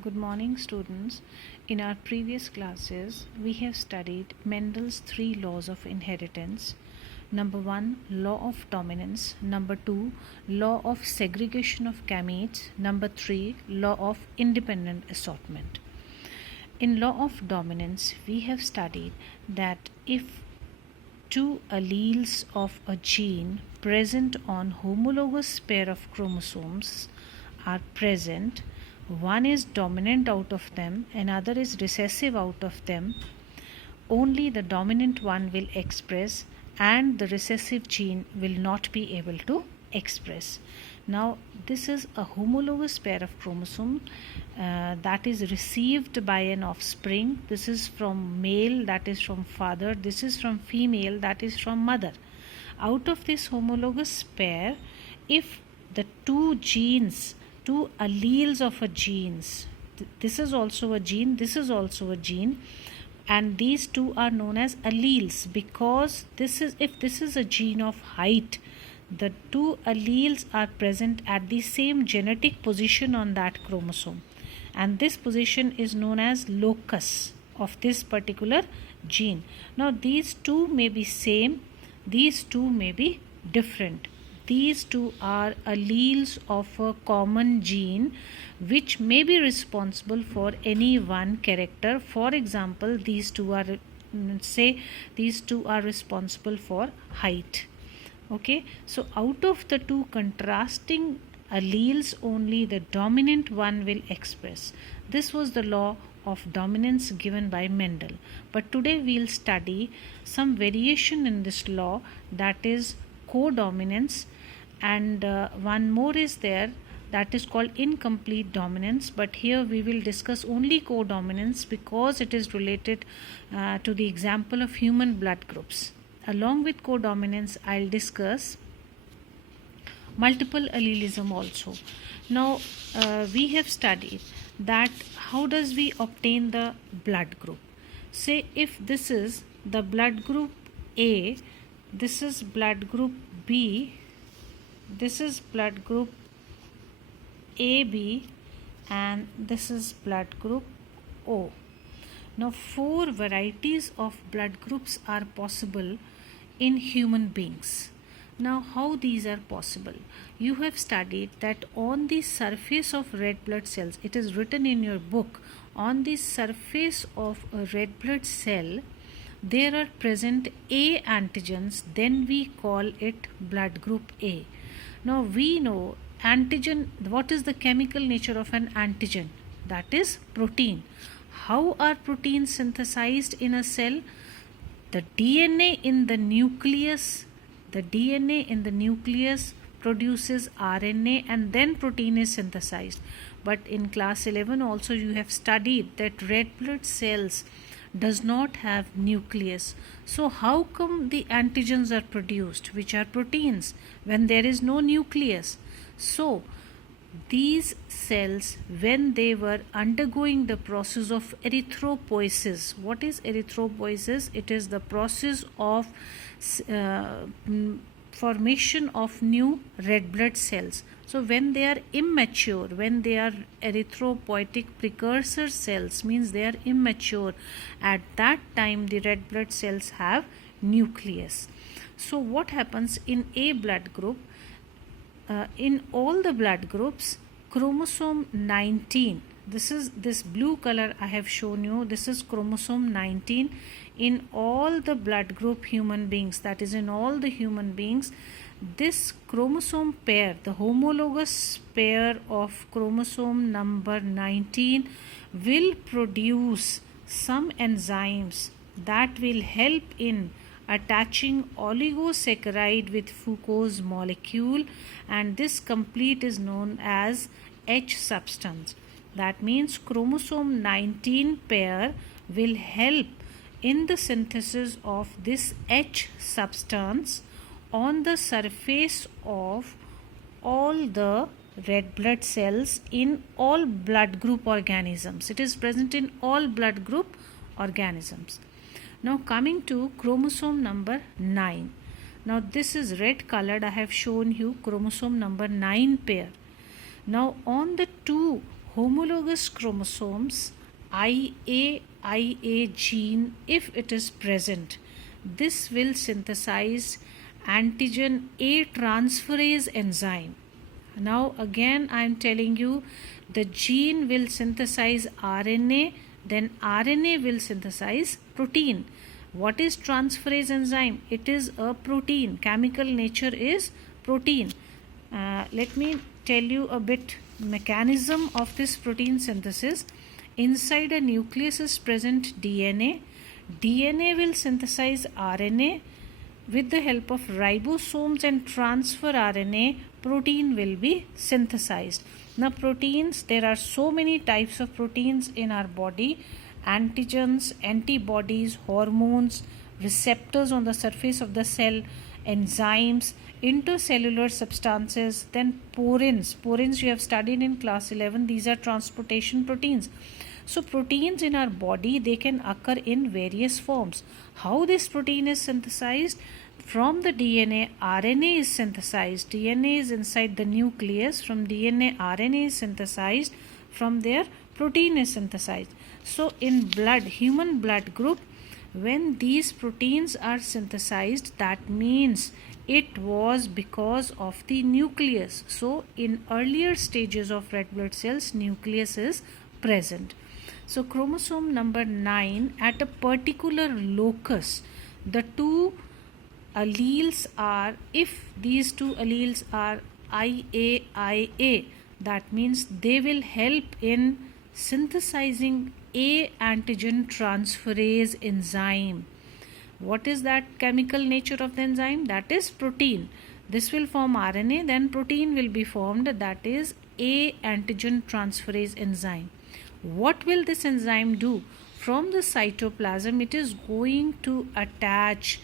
Good morning, students. In our previous classes, we have studied Mendel's three laws of inheritance. Number one, law of dominance. Number two, law of segregation of gametes. Number three, law of independent assortment. In law of dominance, we have studied that if two alleles of a gene present on homologous pair of chromosomes are present, one is dominant out of them, another is recessive out of them, only the dominant one will express and the recessive gene will not be able to express. Now, this is a homologous pair of chromosomes that is received by an offspring. This is from male, that is from father. This is from female, that is from mother. Out of this homologous pair, if the two genes, two alleles of a genes, this is also a gene, this is also a gene, and these two are known as alleles because if this is a gene of height, the two alleles are present at the same genetic position on that chromosome, and this position is known as locus of this particular gene. Now these two may be same, these two may be different. These two are alleles of a common gene which may be responsible for any one character. For example, these two are responsible for height. Okay, so out of the two contrasting alleles, only the dominant one will express. This was the law of dominance given by Mendel. But today we'll study some variation in this law, that is codominance, and one more is there, that is called incomplete dominance. But here we will discuss only codominance because it is related to the example of human blood groups. Along with codominance, I'll discuss multiple allelism also. Now, we have studied that how does we obtain the blood group. Say if this is the blood group A, this is blood group B, this is blood group AB, and this is blood group O. Now, 4 varieties of blood groups are possible in human beings. Now, how these are possible? You have studied that on the surface of red blood cells, it is written in your book, on the surface of a red blood cell, there are present A antigens, then we call it blood group A. Now, we know antigen, what is the chemical nature of an antigen? That is protein. How are proteins synthesized in a cell? The DNA in the nucleus produces RNA and then protein is synthesized. But in class 11 also you have studied that red blood cells does not have nucleus. So how come the antigens are produced, which are proteins, when there is no nucleus? So these cells, when they were undergoing the process of erythropoiesis, what is erythropoiesis? It is the process of formation of new red blood cells. So when they are immature, when they are erythropoietic precursor cells, means they are immature, at that time the red blood cells have nucleus. So what happens in A blood group? In all the blood groups, chromosome 19, this blue color I have shown you, this is chromosome 19 in all the blood group human beings, that is in all the human beings. This chromosome pair, the homologous pair of chromosome number 19, will produce some enzymes that will help in attaching oligosaccharide with Foucault's molecule, and this complete is known as H substance. That means chromosome 19 pair will help in the synthesis of this H substance on the surface of all the red blood cells in all blood group organisms. It is present in all blood group organisms. Now coming to chromosome number 9. Now this is red colored. I have shown you chromosome number 9 pair. Now on the two homologous chromosomes IA gene, if it is present, this will synthesize antigen A transferase enzyme. Now again I am telling you, the gene will synthesize RNA, then RNA will synthesize protein. What is transferase enzyme? It is a protein. Chemical nature is protein. Let me tell you a bit mechanism of this protein synthesis. Inside a nucleus is present DNA. DNA will synthesize RNA. With the help of ribosomes and transfer RNA, protein will be synthesized. Now proteins, there are so many types of proteins in our body: antigens, antibodies, hormones, receptors on the surface of the cell, enzymes, intercellular substances, then porins. Porins you have studied in class 11. These are transportation proteins. So proteins in our body, they can occur in various forms. How this protein is synthesized? From the DNA, RNA is synthesized. DNA is inside the nucleus. From DNA, RNA is synthesized. From there, protein is synthesized. So in blood, human blood group, when these proteins are synthesized, that means it was because of the nucleus. So in earlier stages of red blood cells, nucleus is present. So chromosome number 9, at a particular locus, the two alleles are, if these two alleles are IA, that means they will help in synthesizing A antigen transferase enzyme. What is that chemical nature of the enzyme? That is protein. This will form RNA, then protein will be formed, that is A antigen transferase enzyme. What will this enzyme do? From the cytoplasm, it is going to attach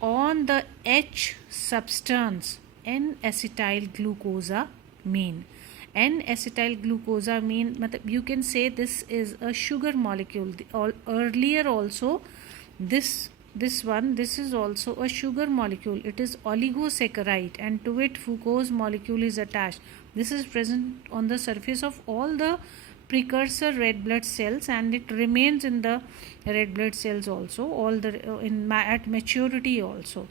on the H substance, N-acetyl glucosamine. N-acetyl glucosamine, you can say this is a sugar molecule. Earlier also, this is also a sugar molecule. It is oligosaccharide, and to it Foucault's molecule is attached. This is present on the surface of all the precursor red blood cells, and it remains in the red blood cells also, all the at maturity also.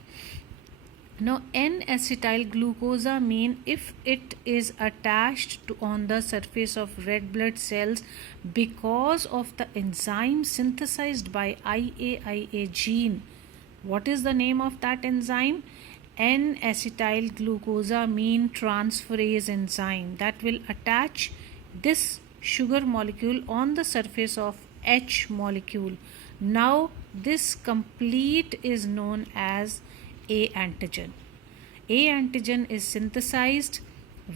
Now N-acetyl glucosamine, if it is attached to on the surface of red blood cells because of the enzyme synthesized by IAIA gene, what is the name of that enzyme? N-acetyl glucosamine transferase enzyme, that will attach this sugar molecule on the surface of H molecule. Now this complete is known as A antigen. A antigen is synthesized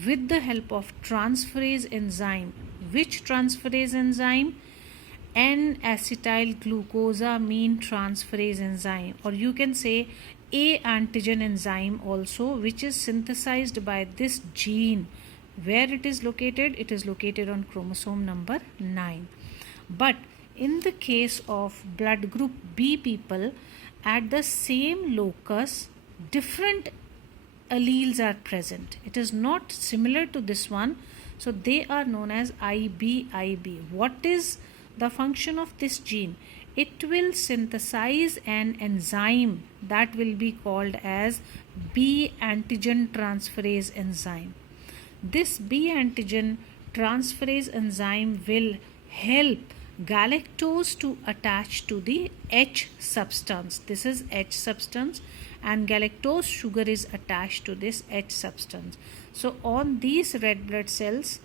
with the help of transferase enzyme. Which transferase enzyme? N-acetyl glucosamine transferase enzyme, or you can say A antigen enzyme also, which is synthesized by this gene. Where it is located? It is located on chromosome number 9. But in the case of blood group B people, at the same locus, different alleles are present. It is not similar to this one, so they are known as IB. What is the function of this gene? It will synthesize an enzyme that will be called as B antigen transferase enzyme. This B antigen transferase enzyme will help galactose to attach to the H substance. This is H substance, and galactose sugar is attached to this H substance. So on these red blood cells,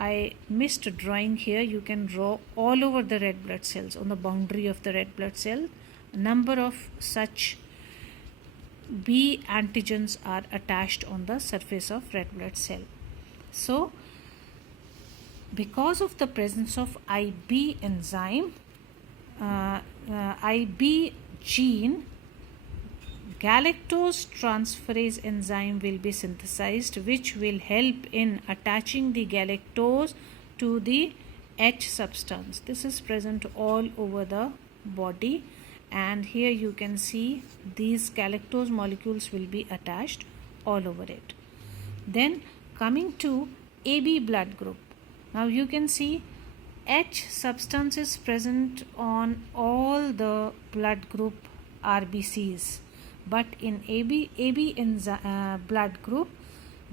I missed drawing here. You can draw all over the red blood cells on the boundary of the red blood cell. Number of such B antigens are attached on the surface of red blood cell. So because of the presence of IB enzyme, IB gene, galactose transferase enzyme will be synthesized, which will help in attaching the galactose to the H substance. This is present all over the body, and here you can see these galactose molecules will be attached all over it. Then coming to AB blood group. Now you can see H substance is present on all the blood group RBCs, but in AB blood group,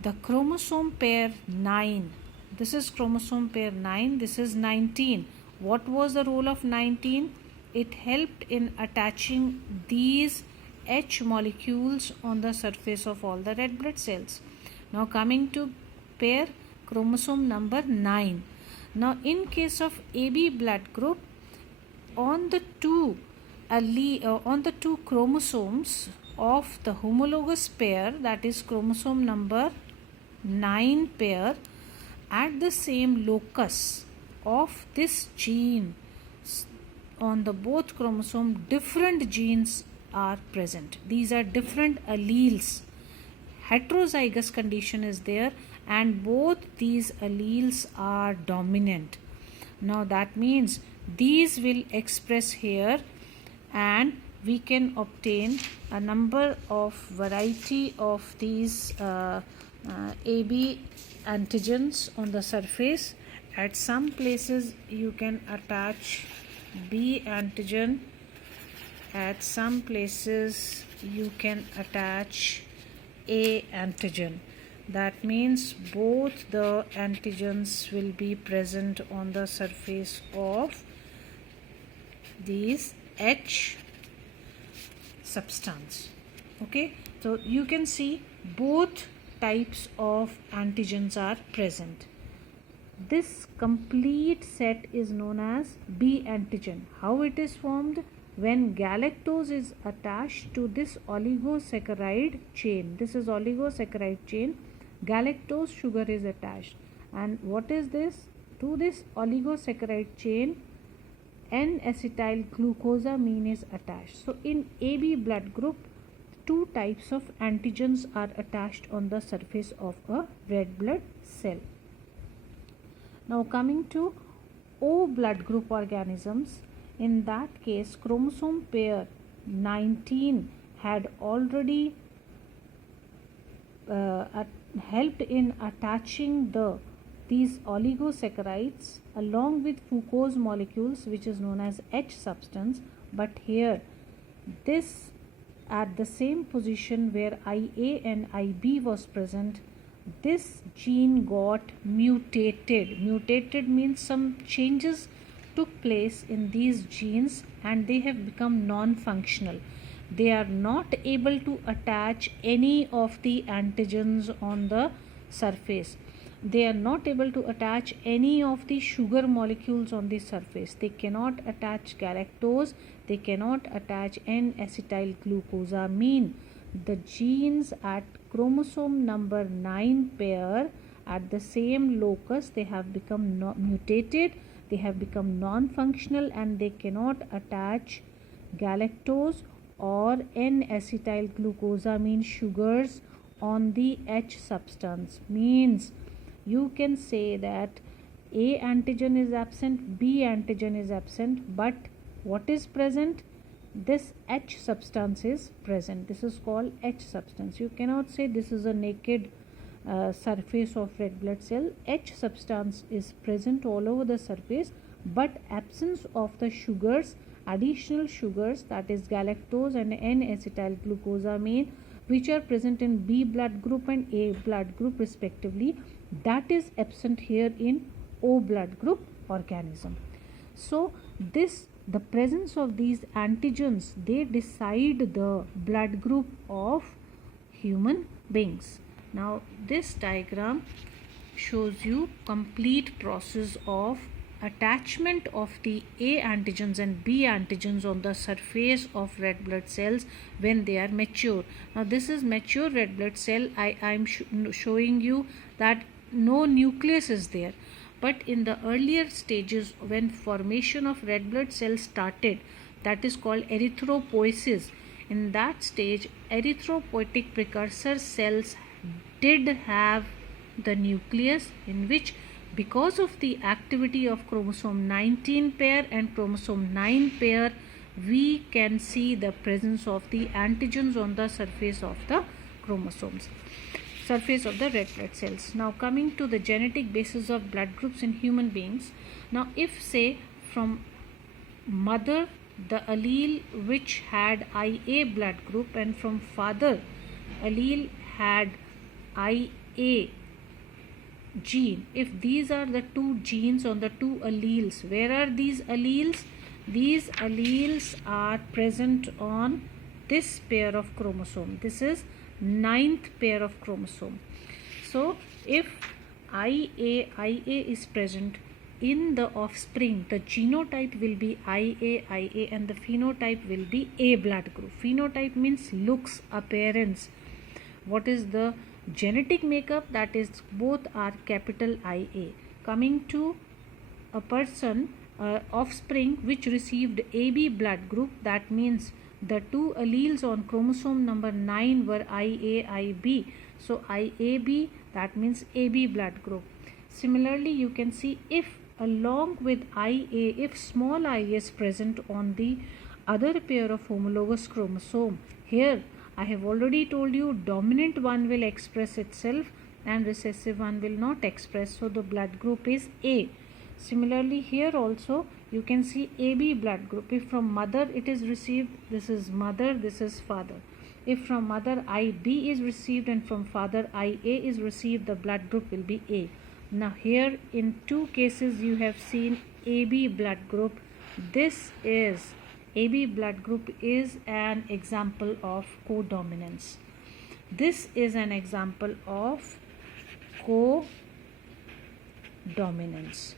the chromosome pair 9, this is chromosome pair 9, this is 19. What was the role of 19? It helped in attaching these H molecules on the surface of all the red blood cells. Now coming to pair chromosome number 9. Now in case of AB blood group, on the two chromosomes of the homologous pair, that is chromosome number 9 pair, at the same locus of this gene, on the both chromosome different genes are present. These are different alleles. Heterozygous condition is there and both these alleles are dominant. Now that means these will express here and we can obtain a number of variety of these AB antigens on the surface. At some places you can attach B antigen, at some places you can attach A antigen. That means both the antigens will be present on the surface of these H substance. Okay, so you can see both types of antigens are present. This complete set is known as B antigen. How it is formed? When galactose is attached to this oligosaccharide chain. This is oligosaccharide chain. Galactose sugar is attached. And what is this? To this oligosaccharide chain, N-acetyl glucosamine is attached. So in AB blood group, two types of antigens are attached on the surface of a red blood cell. Now coming to O blood group organisms, in that case chromosome pair 19 had already helped in attaching these oligosaccharides along with Foucault's molecules, which is known as H substance, but here this at the same position where IA and IB was present, this gene got mutated. Mutated means some changes took place in these genes and they have become non-functional. They are not able to attach any of the antigens on the surface. They are not able to attach any of the sugar molecules on the surface. They cannot attach galactose. They cannot attach N-acetyl glucosamine. The genes at chromosome number 9 pair at the same locus, they have become mutated, they have become non-functional and they cannot attach galactose or N-acetyl glucosamine sugars on the H substance. Means you can say that A antigen is absent, B antigen is absent, but what is present? This H substance is present. This is called H substance. You cannot say this is a naked surface of red blood cell. H substance is present all over the surface, but absence of the sugars, additional sugars, that is galactose and N-acetyl glucosamine, which are present in B blood group and A blood group respectively, that is absent here in O blood group organism. So the presence of these antigens, they decide the blood group of human beings. Now this diagram shows you complete process of attachment of the A antigens and B antigens on the surface of red blood cells when they are mature. Now this is mature red blood cell. I am showing you that no nucleus is there. But in the earlier stages, when formation of red blood cells started, that is called erythropoiesis. In that stage, erythropoietic precursor cells did have the nucleus, in which because of the activity of chromosome 19 pair and chromosome 9 pair, we can see the presence of the antigens on the surface of the chromosomes. surface of the red blood cells. Now coming to the genetic basis of blood groups in human beings. Now if say from mother the allele which had IA blood group and from father allele had IA gene, if these are the two genes on the two alleles, where are these alleles? These alleles are present on this pair of chromosome. This is 9th pair of chromosome. So if IA is present in the offspring, the genotype will be IA and the phenotype will be A blood group. Phenotype means looks, appearance. What is the genetic makeup? That is both are capital IA. Coming to a person, offspring which received AB blood group, that means the two alleles on chromosome number 9 were IAIB. So IAB, that means AB blood group. Similarly, you can see if along with IA, if small I is present on the other pair of homologous chromosome, here I have already told you dominant one will express itself and recessive one will not express. So the blood group is A. Similarly, here also you can see AB blood group. If from mother it is received, this is mother, this is father. If from mother IB is received and from father IA is received, the blood group will be A. Now here in two cases you have seen AB blood group. This is AB blood group is an example of codominance. This is an example of codominance.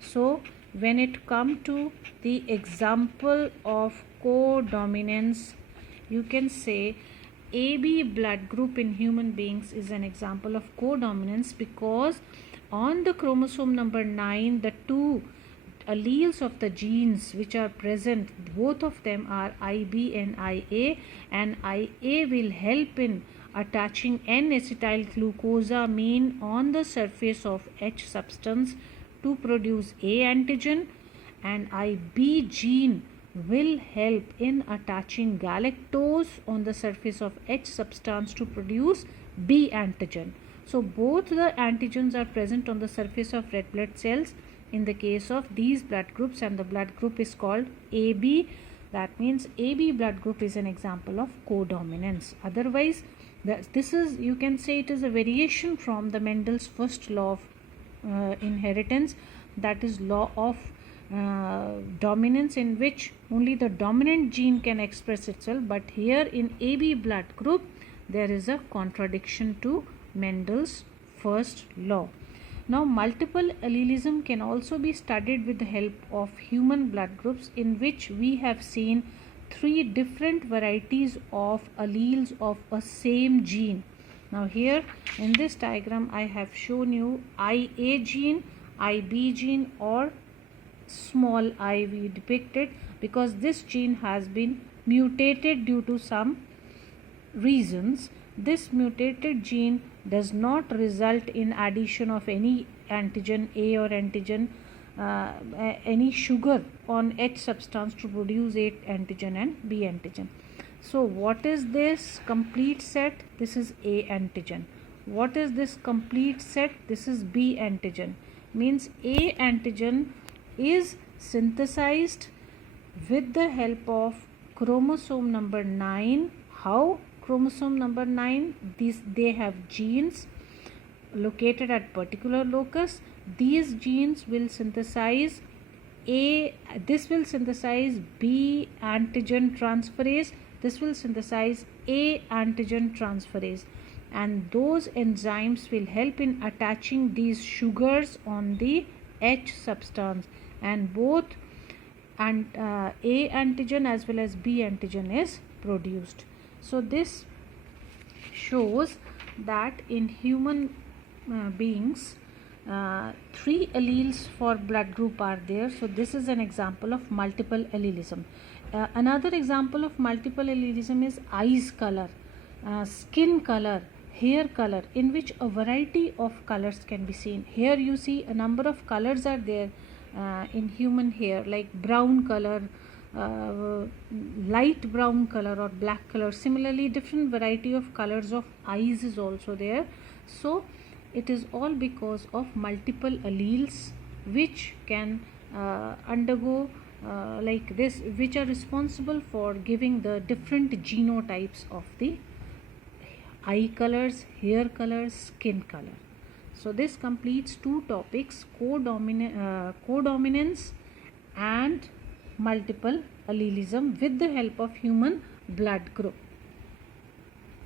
So when it come to the example of codominance, you can say AB blood group in human beings is an example of codominance because on the chromosome number 9, the two alleles of the genes which are present, both of them are IB and IA, and IA will help in attaching N-acetylglucosamine on the surface of H substance to produce A antigen, and IB gene will help in attaching galactose on the surface of H substance to produce B antigen. So both the antigens are present on the surface of red blood cells in the case of these blood groups, and the blood group is called AB. That means AB blood group is an example of codominance. Otherwise, this is, you can say it is a variation from the Mendel's first law of inheritance, that is law of dominance, in which only the dominant gene can express itself, but here in AB blood group there is a contradiction to Mendel's first law. Now multiple allelism can also be studied with the help of human blood groups, in which we have seen three different varieties of alleles of a same gene. Now here in this diagram I have shown you IA gene, IB gene, or small I we depicted because this gene has been mutated due to some reasons. This mutated gene does not result in addition of any antigen A or antigen any sugar on H substance to produce A antigen and B antigen. So what is this complete set? This is A antigen. What is this complete set? This is B antigen. Means A antigen is synthesized with the help of chromosome number 9. How? Chromosome number 9, they have genes located at particular locus. These genes will synthesize this will synthesize B antigen transferase, this will synthesize A antigen transferase, and those enzymes will help in attaching these sugars on the H substance, and both A antigen as well as B antigen is produced. So this shows that in human beings three alleles for blood group are there. So this is an example of multiple allelism. Another example of multiple allelism is eyes color, skin color, hair color, in which a variety of colors can be seen. Here you see a number of colors are there in human hair, like brown color, uh, light brown color or black color. Similarly, different variety of colors of eyes is also there. So it is all because of multiple alleles which can undergo like this, which are responsible for giving the different genotypes of the eye colors, hair colors, skin color. So this completes two topics: codominance and multiple allelism with the help of human blood group.